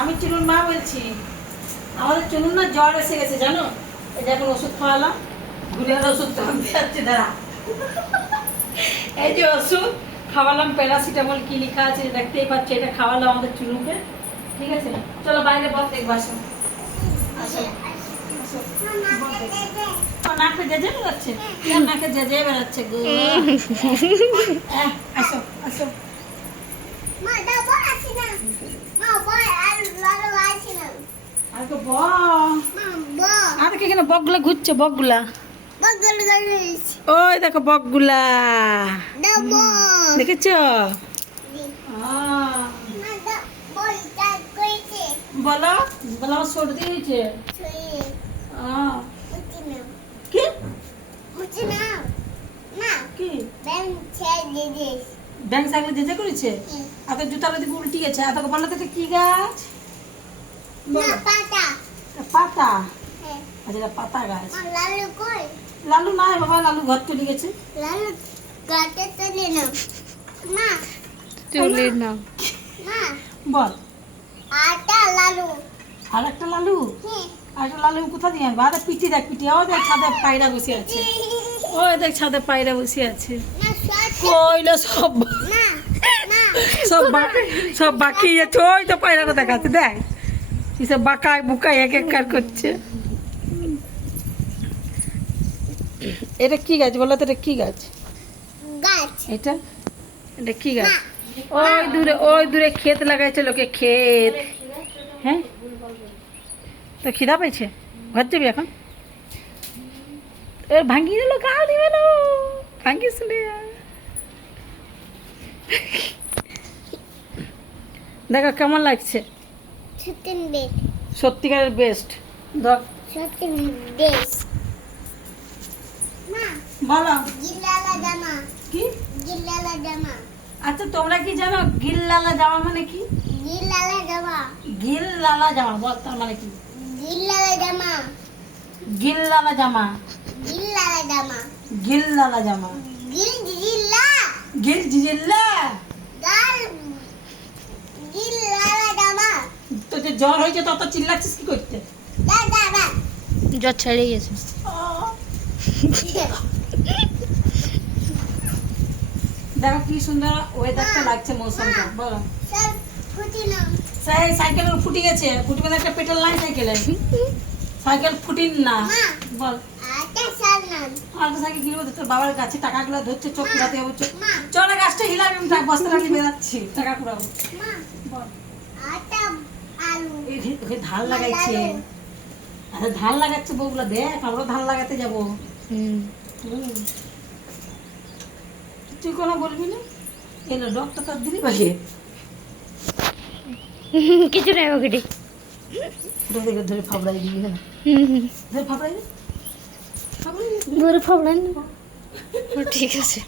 আমি চুনুর মা বলছি। আমাদের চুনুর না জ্বর এসে গেছে জানো, এটা এখন ওষুধ খাওয়ালাম, ঘুরের ওষুধ খাওয়াতে যাচ্ছে দাঁড়া। এই যে ওষুধ খাওয়ালাম, প্যারাসিটামল কি লেখা আছে দেখতেই পাচ্ছি, এটা খাওয়ালাম আমাদের চুনুকে। ঠিক আছে, চলো বাইরে বল দেখবো। আসো আসো আসো, নাকে জেজে বেড়াচ্ছে, নাকে জেজে বেড়াচ্ছে গো। আসো আসো। আর এখানে বকগুলা ঘুরছে, বকগুলা ওই দেখো বকগুলা দেখেছ? বলো বলো, আমার সর্দি হয়েছে। কি কি ব্যাংক সাইকেল জেজে করেছে? এত জুতার দিকে উল্টি গেছে। এত বলো তো এটা কি গাছ? পাতা। আচ্ছা, এটা পাতা গাছ। লালু নাই বাবা, লালু ঘর চলে গেছে। বল আর একটা লালু, আর একটা লালু কোথা দিয়ে আনবো? আরে পিটি দেখ, পিটি ও দেখ ছাদে পায়রা বসে আছে, ও দেখ ছাদে পায়রা বসে আছে। কইলো সব সব সব বাকি আছে, ওই তো পায়রাটা দেখাচ্ছে, দেখ কিসব বাঁকায় বুকায় এক এক কার করছে। এটা কি গাছ বলো তো? এটা কি গাছ? এটা এটা কি গাছ? ওই দূরে ক্ষেত লাগাইছে লোকে, ক্ষেত। হ্যাঁ, তো খিদা পাইছে, ঘর যাবি এখন? ভাঙ্গি দিল, গা দিবে না, ভাঙ্গিস দেখো কেমন লাগছে। সত্যিকারের বেস্ট। ধর বলো কি? আচ্ছা তোমরা কি জানো গিল্লালা জামা মানে কি? গিল্লালা জামা বল, তার মানে কি? গিল্লালা জামা, গিল্লালা জামা, গিল জিল্লা। তো যে জ্বর হয়েছে তত চিল্লাচ্ছিস কি করতে? জ্বর ছেড়ে গেছে। দেখো কি সুন্দর ওয়েদারটা লাগছে, মৌসুমটা। বলো সেই সাইকেল ফুটি গেছে, ফুটি মানে একটা পেট্রোল নাই সাইকেলে, সাইকেল ফুটিন না। বল আর সাইকেল কিনবো, তোর বাবার কাছে টাকাগুলো ধরছে, চোখ কুড়াতে হবে। চলে গাছটা হিলাবি, আমি বস্তা রাখি বেরাচ্ছি, টাকা কুড়াবো। ধান লাগাইছে, আচ্ছা ধান লাগাচ্ছে বউগুলো, দেখ আমরা ধান লাগাতে যাবো। তুই কোনো বলবি না? এলো ডক্টর তোর দিলি বাকি কিছু নাই ওকে ধরে ফাবড়াই দিবি, হ্যাঁ ধরে ফাবড়াই ঠিক আছে।